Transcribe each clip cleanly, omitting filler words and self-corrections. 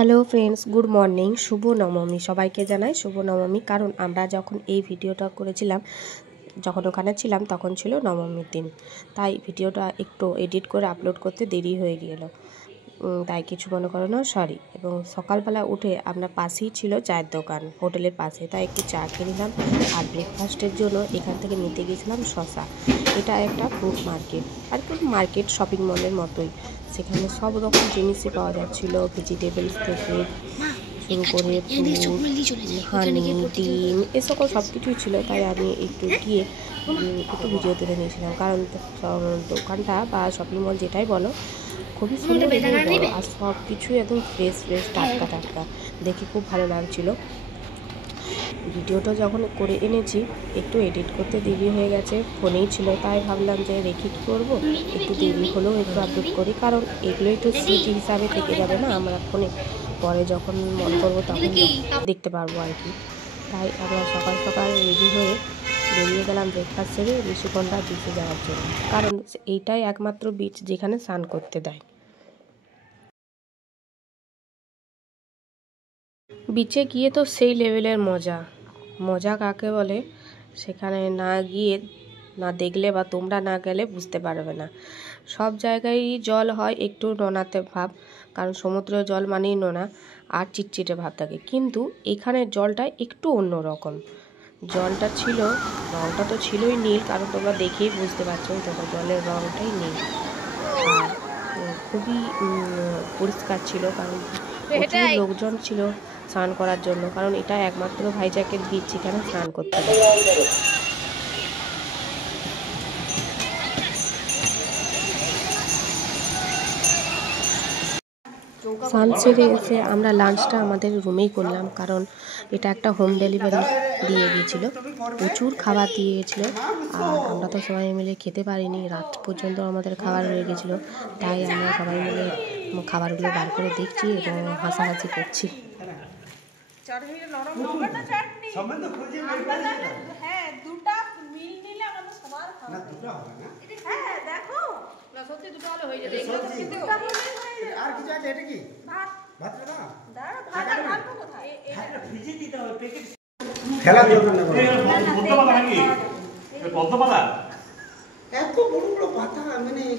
Hello friends, good morning. শুভ নবমী সবাইকে জানাই শুভ নবমী। কারণ আমরা যখন এই ভিডিওটা করেছিলাম, যখন ওখানে ছিলাম তখন ছিল নবমীর দিন, তাই ভিডিওটা একটু এডিট করে আপলোড করতে দেরি হয়ে গেল, তাই কিছু মনে করো না, সরি। এবং সকালবেলা উঠে আপনার পাশেই ছিল চায়ের দোকান, হোটেলের পাশে, তাই একটু চা খেয়ে নিলাম। আর ব্রেকফাস্টের জন্য এখান থেকে নিতে গেছিলাম শসা। এটা একটা ফ্রুট মার্কেট, আর কি মার্কেট, শপিং মলের মতোই। সেখানে সব রকম জিনিসই পাওয়া যাচ্ছিল, ভেজিটেবলস থেকে শুরু করে ফ্রুট, হানি, ডিম, এ সকল সব কিছুই ছিল। তাই আমি একটু গিয়ে একটু ভিডিও তুলে নিয়েছিলাম। কারণ দোকানটা বা শপিং মল যেটাই বলো, খুবই সুন্দর এবং বড়, আর সব কিছুই একদম ফ্রেশ ফ্রেশ, টাটকা টাটকা, দেখে খুব ভালো লাগছিলো। ভিডিওটা যখন করে এনেছি, একটু এডিট করতে দেরি হয়ে গেছে, ফোনেই ছিল, তাই ভাবলাম যে রেখে কী করবো, একটু দেরি হলেও একটু আপলোড করি। কারণ এগুলো একটু স্মৃতি হিসাবে থেকে যাবে না আমরা ফোনে, পরে যখন মন করবো তখন দেখতে পারবো আর কি। তাই আমরা সকাল সকাল রেডি হয়ে বেরিয়ে গেলাম ব্রেকফাস্ট সেরে ঋষিকন্যা বিচে যাওয়ার জন্য। কারণ এইটাই একমাত্র বিচ যেখানে স্নান করতে দেয়। বিচে গিয়ে তো সেই লেভেলের মজা, মজা কাকে বলে সেখানে না গিয়ে, না দেখলে বা তোমরা না গেলে বুঝতে পারবে না। সব জায়গায় জল হয় একটু নোনাতে ভাব, কারণ সমুদ্রের জল মানেই নোনা আর চিটচিটে ভাব থাকে। কিন্তু এখানের জলটা একটু অন্যরকম। জলটা ছিল, রঙটা তো ছিলই নীল, কারণ তোমরা দেখেই বুঝতে পারছো, দেখো জলের রঙটাই নীল। আর খুবই পরিষ্কার ছিল, কারণ প্রচুর লোকজন ছিল স্নান করার জন্য। কারণ এটা একমাত্র ভাইজ্যাকের বিচ যেখানে স্নান করতে হয়। স্নান সেরে এসে আমরা লাঞ্চটা আমাদের রুমেই করলাম, কারণ এটা একটা হোম ডেলিভারি দিয়ে গিয়েছিল, প্রচুর খাবার দিয়ে গেছিলো। আর আমরা তো সবাই মিলে খেতে পারিনি, রাত পর্যন্ত আমাদের খাবার রয়ে গেছিলো। তাই আমরা সবাই মিলে খাবারগুলো বার করে দেখছি এবং হাসাহাসি করছি।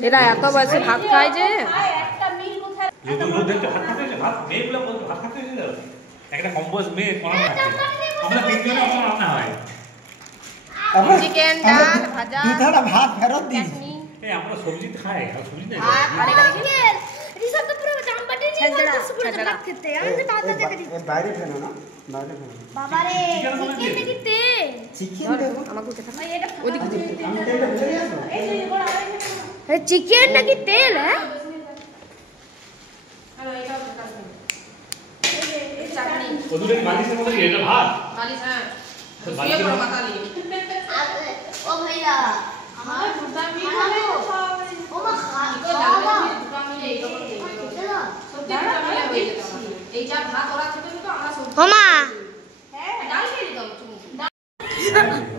এরা এত বয়সে ভাত খায় যে একটা কম বয়স মেয়ে কোন আমরা তিনজনে আমার রান্না হয়, চিকেন, ডাল, ভাজা, দুধাটা ভাত ফেরত দিই। এই আমরা সবজি খাই, আর সবজি না আর এটা কি রিসব তো পুরো জামবাটি নিয়ে যাচ্ছে পুরো ভাত খেতে। আমি তো তাতা দেখে দিই। ওই বাইরে ফেলো না, বাইরে ফেলো। বাবা রে চিকেন নাকি তেল? চিকেন দেবো আমাকে দেখা ভাই এটা ওদিকে আমি তেলটা ভুলে যাবো। আরে চিকেন নাকি তেল হ্যাঁ? ওদের বালিশের মধ্যে কি এটা ভাত? বালিশ, হ্যাঁ তো বালিশের মধ্যে মাথা নিয়ে ও ভাইয়া আমার দুটা মিলে ও মা খাওয়া দুটা মিলে এইরকম সত্যি দুটা মিলে হয়ে যেত আমাদের। এই যা ভাত ওরা খেতে তো আমরা সব ওমা হ্যাঁ ডাল খেয়ে দিতাম তুমি।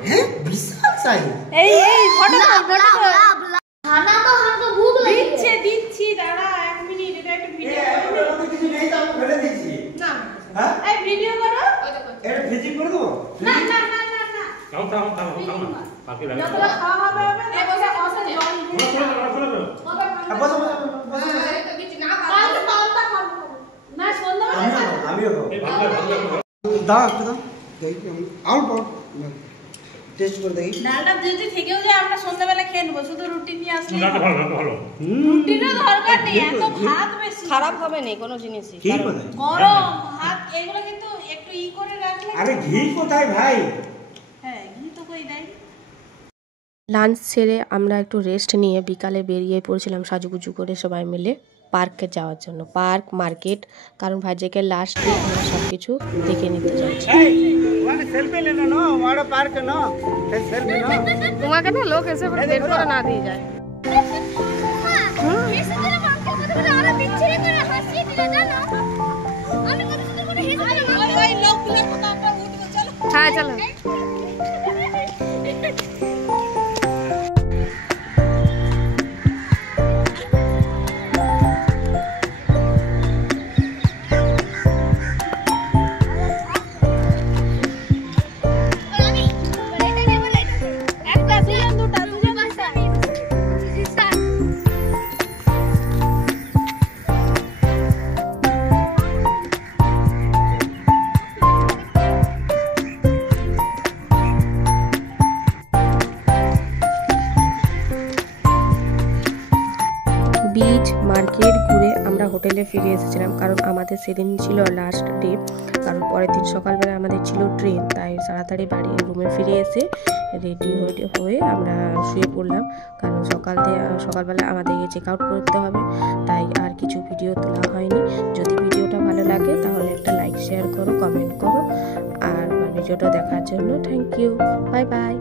হ্যাঁ বিশাল সাইজ। এই ফটো খানা তো হাতে ভুক লাগছে। দিচ্ছি দাঁড়া 1 মিনিট, এটা একটা ভিডিও এর মধ্যে কিছু নেই তো আমি ফেলে দিয়েছি। না, হ্যাঁ এই ভিডিও করো, ওই দেখো এটা ফ্রিজিং করে দেবো। না না না না না খাও না বাকি লাগে যতটা খাওয়া হবে হবে এই বসে অসে জল বসো বসো। এই তো কিছু না খাওয়া না সন্ধ্যাবেলা আমিও এই ভালো দাও একটু দাও দেখি অল্প টেস্ট করে দেখি। ডালটা যদি থেকেও যায় আমরা সন্ধ্যাবেলা খেয়ে নেবো, শুধু রুটি নিয়ে আসলে না ভালো ভালো রুটিরও দরকার নেই, এত ভাত বেশি খারাপ হবে না কোনো জিনিসই। কি করে? গরম ভাত এগুলো কিন্তু একটু ই করে রাখলে। আরে ঘি কোথায় ভাই? হ্যাঁ ঘি তো কই দেয়। লাঞ্চ সেরে আমরা একটু রেস্ট নিয়ে বিকালে বেরিয়ে পড়ছিলাম সাজুগুজু করে সবাই মিলে পার্কে যাওয়ার জন্য, পার্ক, মার্কেট, কারণ ভাইজ্যাকের লাস্ট ডে আমরা সব কিছু দেখে নিতে যাচ্ছি। মানে সেলফি लेना ना, हमारा पार्क ना, सेल्फी ना। তোমাকে না লোক এসে বের করে না দিয়ে যায়। এসে দিলে আঙ্কেল কত করে আরো বিচ্ছিরি করে হাসিয়ে দিল জানো? আমি কত সুন্দর করে হেসে দিলাম। ওই লোকগুলোর মতো আমরা উঠবো, চলো। হ্যাঁ চলো। বিকেলে ফিরে এসেছিলাম, কারণ আমাদের সেদিন ছিল লাস্ট ডে, কারণ পরের দিন সকালবেলা আমাদের ছিল ট্রেন। তাই তাড়াতাড়ি বাড়ি রুমে ফিরে এসে রেডি হয়ে আমরা শুয়ে পড়লাম, কারণ সকালবেলা আমাদেরকে চেক আউট করতে হবে। তাই আর কিছু ভিডিও তোলা হয়নি। যদি ভিডিওটা ভালো লাগে তাহলে একটা লাইক শেয়ার করো, কমেন্ট করো, আর ভিডিওটা দেখার জন্য থ্যাংক ইউ। Bye bye.